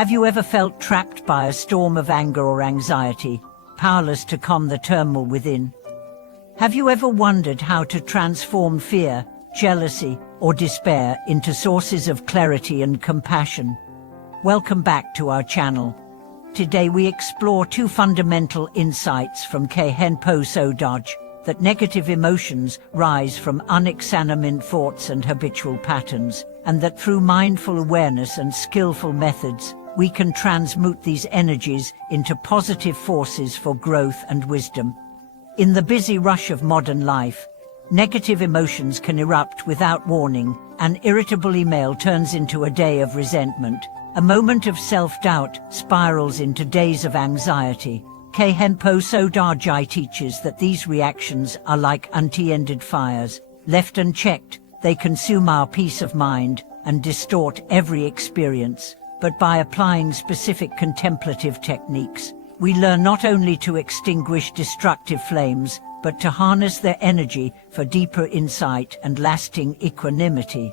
Have you ever felt trapped by a storm of anger or anxiety, powerless to calm the turmoil within? Have you ever wondered how to transform fear, jealousy, or despair into sources of clarity and compassion? Welcome back to our channel. Today we explore two fundamental insights from Khenpo Sodargye, that negative emotions rise from unexamined thoughts and habitual patterns, and that through mindful awareness and skillful methods, we can transmute these energies into positive forces for growth and wisdom. In the busy rush of modern life, negative emotions can erupt without warning. An irritable email turns into a day of resentment. A moment of self-doubt spirals into days of anxiety. Khenpo Sodargye teaches that these reactions are like untended fires. Left unchecked, they consume our peace of mind and distort every experience. But by applying specific contemplative techniques, we learn not only to extinguish destructive flames, but to harness their energy for deeper insight and lasting equanimity.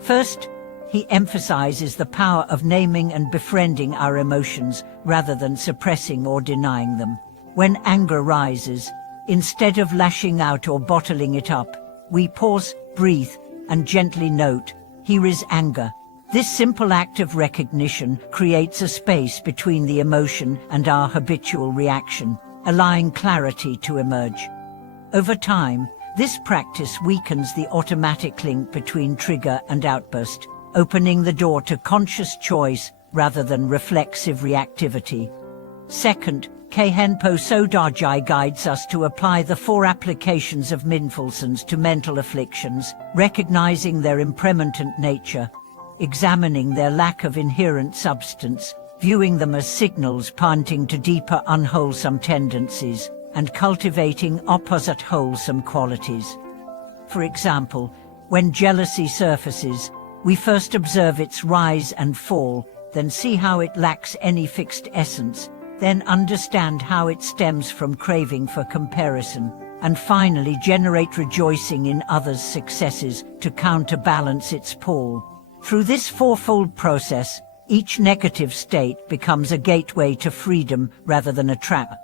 First, he emphasizes the power of naming and befriending our emotions rather than suppressing or denying them. When anger rises, instead of lashing out or bottling it up, we pause, breathe, and gently note, "Here is anger." This simple act of recognition creates a space between the emotion and our habitual reaction, allowing clarity to emerge. Over time, this practice weakens the automatic link between trigger and outburst, opening the door to conscious choice rather than reflexive reactivity. Second, Khenpo Sodargye guides us to apply the 4 applications of mindfulness to mental afflictions, recognizing their impermanent nature, examining their lack of inherent substance, viewing them as signals pointing to deeper unwholesome tendencies, and cultivating opposite wholesome qualities. For example, when jealousy surfaces, we first observe its rise and fall, then see how it lacks any fixed essence, then understand how it stems from craving for comparison, and finally generate rejoicing in others' successes to counterbalance its pull. Through this fourfold process, each negative state becomes a gateway to freedom rather than a trap.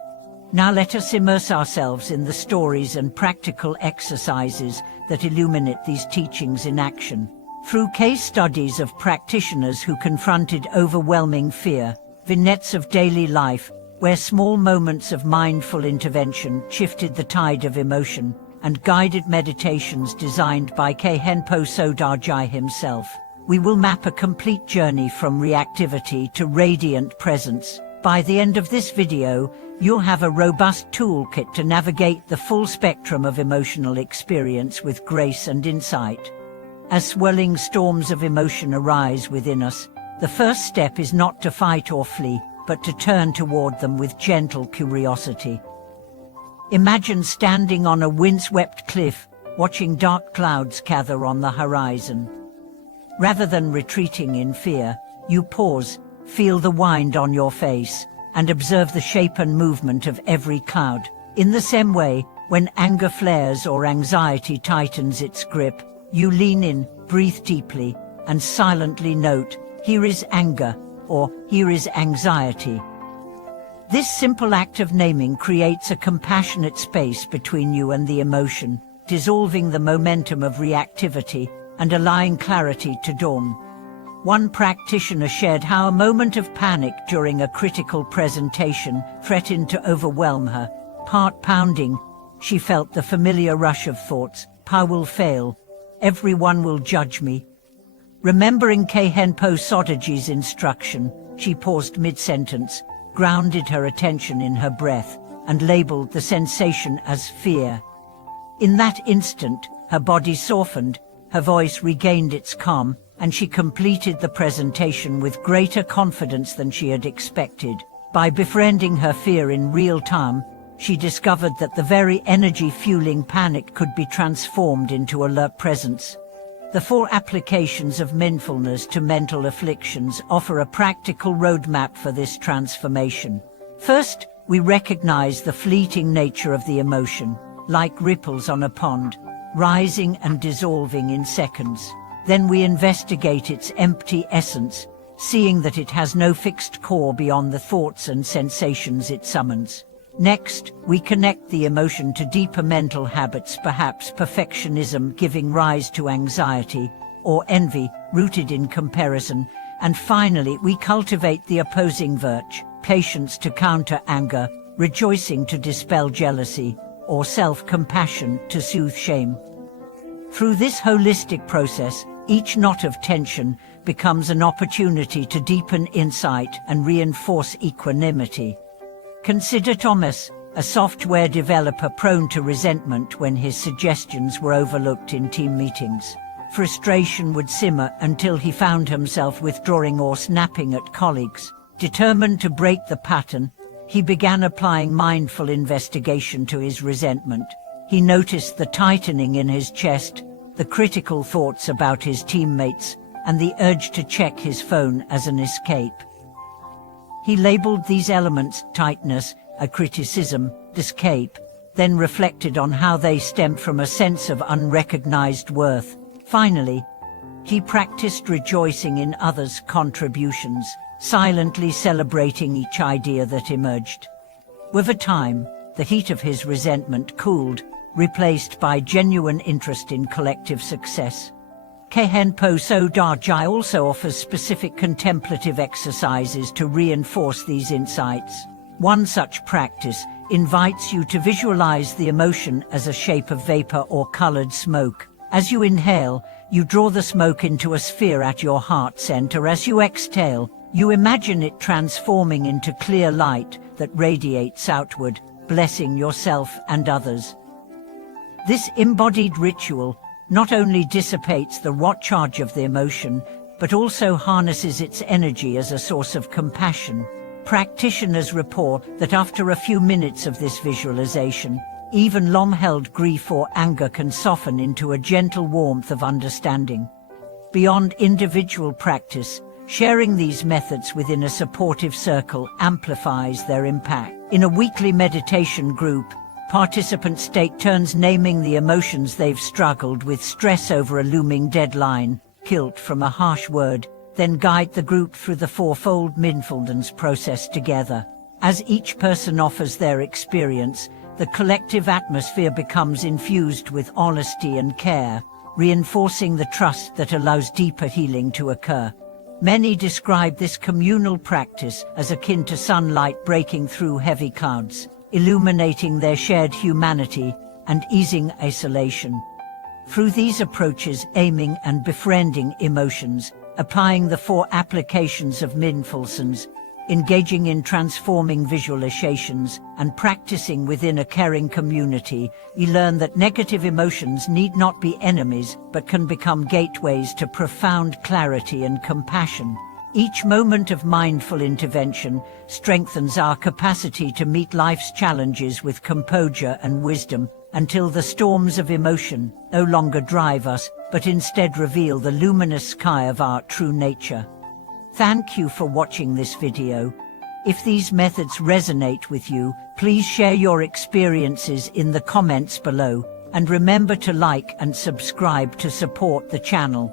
Now let us immerse ourselves in the stories and practical exercises that illuminate these teachings in action. Through case studies of practitioners who confronted overwhelming fear, vignettes of daily life, where small moments of mindful intervention shifted the tide of emotion, and guided meditations designed by Khenpo Sodargye himself, we will map a complete journey from reactivity to radiant presence. By the end of this video, you'll have a robust toolkit to navigate the full spectrum of emotional experience with grace and insight. As swirling storms of emotion arise within us, the first step is not to fight or flee, but to turn toward them with gentle curiosity. Imagine standing on a windswept cliff, watching dark clouds gather on the horizon. Rather than retreating in fear, you pause, feel the wind on your face, and observe the shape and movement of every cloud. In the same way, when anger flares or anxiety tightens its grip, you lean in, breathe deeply, and silently note, "Here is anger," or "Here is anxiety." This simple act of naming creates a compassionate space between you and the emotion, dissolving the momentum of reactivity and allowing clarity to dawn. One practitioner shared how a moment of panic during a critical presentation threatened to overwhelm her. Heart pounding, she felt the familiar rush of thoughts, "I will fail. Everyone will judge me." Remembering Khenpo Sodargye's instruction, she paused mid-sentence, grounded her attention in her breath, and labeled the sensation as fear. In that instant, her body softened, her voice regained its calm, and she completed the presentation with greater confidence than she had expected. By befriending her fear in real time, she discovered that the very energy fueling panic could be transformed into alert presence. The 4 applications of mindfulness to mental afflictions offer a practical roadmap for this transformation. First, we recognize the fleeting nature of the emotion, like ripples on a pond, rising and dissolving in seconds. Then we investigate its empty essence, seeing that it has no fixed core beyond the thoughts and sensations it summons. Next, we connect the emotion to deeper mental habits, perhaps perfectionism giving rise to anxiety, or envy, rooted in comparison. And finally, we cultivate the opposing virtue, patience to counter anger, rejoicing to dispel jealousy, or self-compassion to soothe shame. Through this holistic process, each knot of tension becomes an opportunity to deepen insight and reinforce equanimity. Consider Thomas, a software developer prone to resentment when his suggestions were overlooked in team meetings. Frustration would simmer until he found himself withdrawing or snapping at colleagues. Determined to break the pattern, he began applying mindful investigation to his resentment. He noticed the tightening in his chest, the critical thoughts about his teammates, and the urge to check his phone as an escape. He labeled these elements tightness, a criticism, escape, then reflected on how they stemmed from a sense of unrecognized worth. Finally, he practiced rejoicing in others' contributions, silently celebrating each idea that emerged. With time, the heat of his resentment cooled, replaced by genuine interest in collective success. Khenpo Sodargye also offers specific contemplative exercises to reinforce these insights. One such practice invites you to visualize the emotion as a shape of vapor or colored smoke. As you inhale, you draw the smoke into a sphere at your heart center. As you exhale, you imagine it transforming into clear light that radiates outward, blessing yourself and others. This embodied ritual not only dissipates the raw charge of the emotion, but also harnesses its energy as a source of compassion. Practitioners report that after a few minutes of this visualization, even long-held grief or anger can soften into a gentle warmth of understanding. Beyond individual practice, sharing these methods within a supportive circle amplifies their impact. In a weekly meditation group, participants take turns naming the emotions they've struggled with: stress over a looming deadline, guilt from a harsh word, then guide the group through the fourfold mindfulness process together. As each person offers their experience, the collective atmosphere becomes infused with honesty and care, reinforcing the trust that allows deeper healing to occur. Many describe this communal practice as akin to sunlight breaking through heavy clouds, illuminating their shared humanity and easing isolation. Through these approaches, aiming and befriending emotions, applying the 4 applications of mindfulness, engaging in transforming visualizations, and practicing within a caring community, you learn that negative emotions need not be enemies, but can become gateways to profound clarity and compassion. Each moment of mindful intervention strengthens our capacity to meet life's challenges with composure and wisdom, until the storms of emotion no longer drive us, but instead reveal the luminous sky of our true nature. Thank you for watching this video. If these methods resonate with you, please share your experiences in the comments below, and remember to like and subscribe to support the channel.